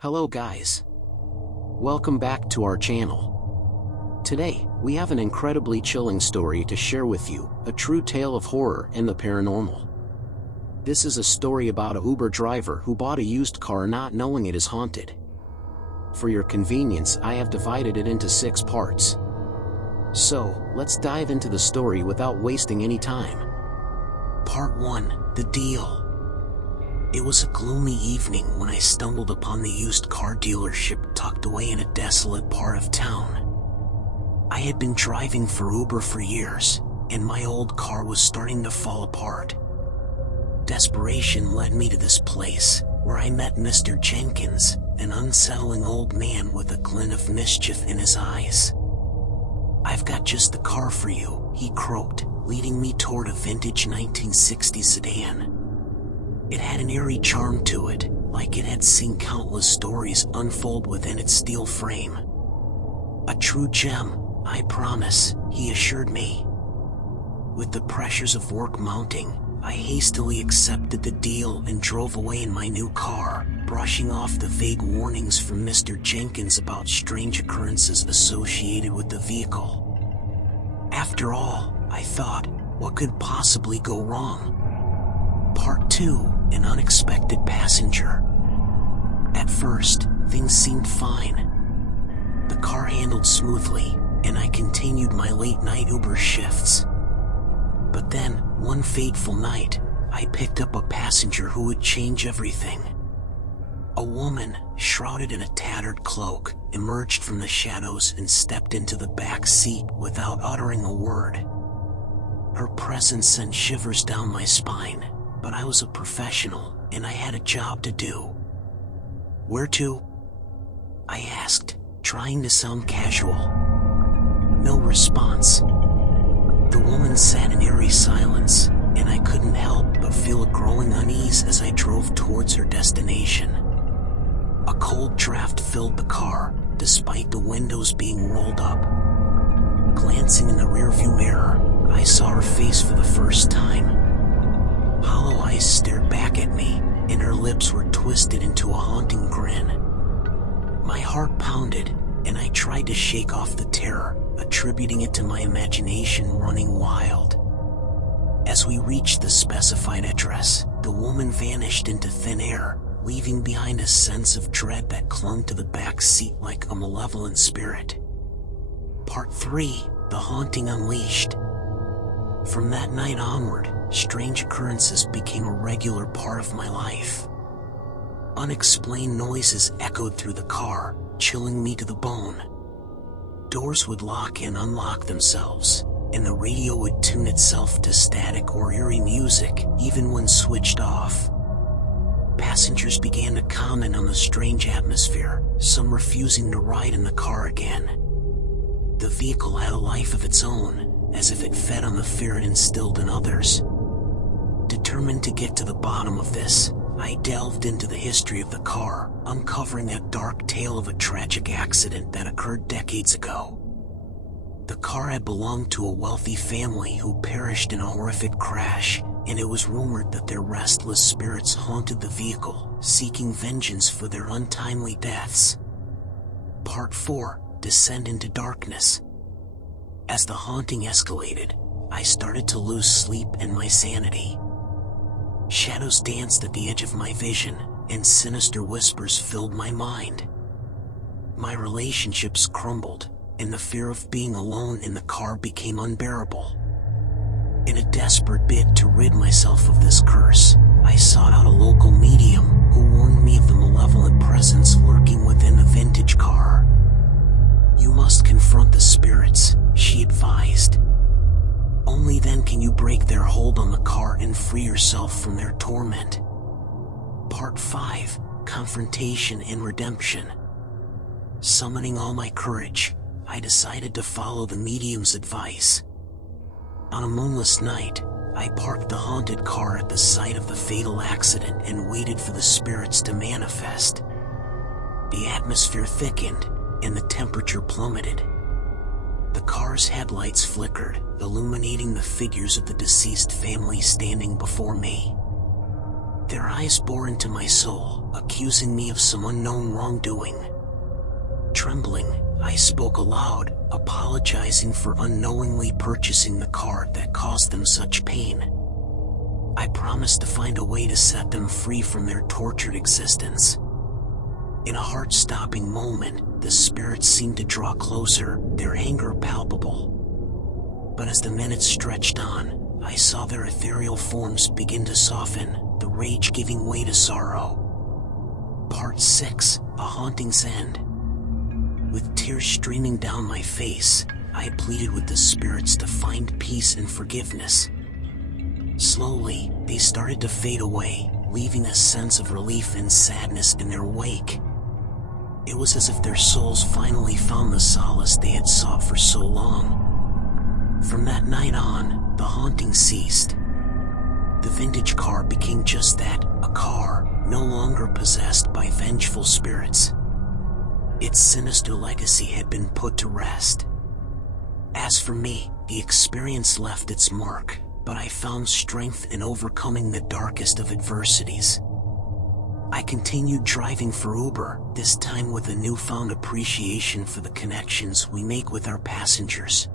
Hello guys. Welcome back to our channel. Today, we have an incredibly chilling story to share with you, a true tale of horror and the paranormal. This is a story about a Uber driver who bought a used car not knowing it is haunted. For your convenience, I have divided it into 6 parts. So, let's dive into the story without wasting any time. Part 1, The Deal. It was a gloomy evening when I stumbled upon the used car dealership tucked away in a desolate part of town. I had been driving for Uber for years, and my old car was starting to fall apart. Desperation led me to this place, where I met Mr. Jenkins, an unsettling old man with a glint of mischief in his eyes. "I've got just the car for you," he croaked, leading me toward a vintage 1960s sedan. It had an eerie charm to it, like it had seen countless stories unfold within its steel frame. "A true gem, I promise," he assured me. With the pressures of work mounting, I hastily accepted the deal and drove away in my new car, brushing off the vague warnings from Mr. Jenkins about strange occurrences associated with the vehicle. After all, I thought, what could possibly go wrong? Part 2, An Unexpected Passenger. At first, things seemed fine. The car handled smoothly, and I continued my late-night Uber shifts. But then, one fateful night, I picked up a passenger who would change everything. A woman, shrouded in a tattered cloak, emerged from the shadows and stepped into the back seat without uttering a word. Her presence sent shivers down my spine. But I was a professional, and I had a job to do. "Where to?" I asked, trying to sound casual. No response. The woman sat in eerie silence, and I couldn't help but feel a growing unease as I drove towards her destination. A cold draft filled the car, despite the windows being rolled up. Glancing in the rearview mirror, I saw her face for the first time. Hollow eyes stared back at me, and her lips were twisted into a haunting grin. My heart pounded, and I tried to shake off the terror, attributing it to my imagination running wild. As we reached the specified address, the woman vanished into thin air, leaving behind a sense of dread that clung to the back seat like a malevolent spirit. Part 3, The Haunting Unleashed. From that night onward, strange occurrences became a regular part of my life. Unexplained noises echoed through the car, chilling me to the bone. Doors would lock and unlock themselves, and the radio would tune itself to static or eerie music, even when switched off. Passengers began to comment on the strange atmosphere, some refusing to ride in the car again. The vehicle had a life of its own, as if it fed on the fear it instilled in others. Determined to get to the bottom of this, I delved into the history of the car, uncovering a dark tale of a tragic accident that occurred decades ago. The car had belonged to a wealthy family who perished in a horrific crash, and it was rumored that their restless spirits haunted the vehicle, seeking vengeance for their untimely deaths. Part 4, Descend into Darkness. As the haunting escalated, I started to lose sleep and my sanity. Shadows danced at the edge of my vision, and sinister whispers filled my mind. My relationships crumbled, and the fear of being alone in the car became unbearable. In a desperate bid to rid myself of this curse, I sought out a local medium who warned me of the malevolent presence lurking within the vintage car. "You must confront the spirits," she advised. "Only then can you break their hold on the car and free yourself from their torment." Part 5, Confrontation and Redemption. Summoning all my courage, I decided to follow the medium's advice. On a moonless night, I parked the haunted car at the site of the fatal accident and waited for the spirits to manifest. The atmosphere thickened, and the temperature plummeted. The car's headlights flickered, illuminating the figures of the deceased family standing before me. Their eyes bore into my soul, accusing me of some unknown wrongdoing. Trembling, I spoke aloud, apologizing for unknowingly purchasing the car that caused them such pain. I promised to find a way to set them free from their tortured existence. In a heart-stopping moment, the spirits seemed to draw closer, their anger palpable. But as the minutes stretched on, I saw their ethereal forms begin to soften, the rage giving way to sorrow. Part 6, A Haunting's End. With tears streaming down my face, I pleaded with the spirits to find peace and forgiveness. Slowly, they started to fade away, leaving a sense of relief and sadness in their wake. It was as if their souls finally found the solace they had sought for so long. From that night on, the haunting ceased. The vintage car became just that, a car, no longer possessed by vengeful spirits. Its sinister legacy had been put to rest. As for me, the experience left its mark, but I found strength in overcoming the darkest of adversities. I continued driving for Uber, this time with a newfound appreciation for the connections we make with our passengers.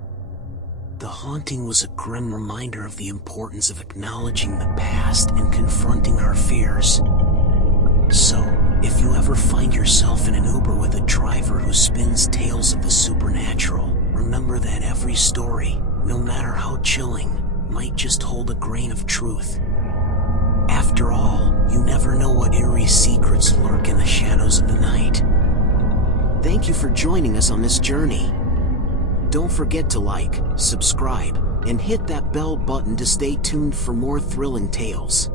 The haunting was a grim reminder of the importance of acknowledging the past and confronting our fears. So, if you ever find yourself in an Uber with a driver who spins tales of the supernatural, remember that every story, no matter how chilling, might just hold a grain of truth. After all, you never know what eerie secrets lurk in the shadows of the night. Thank you for joining us on this journey. Don't forget to like, subscribe, and hit that bell button to stay tuned for more thrilling tales.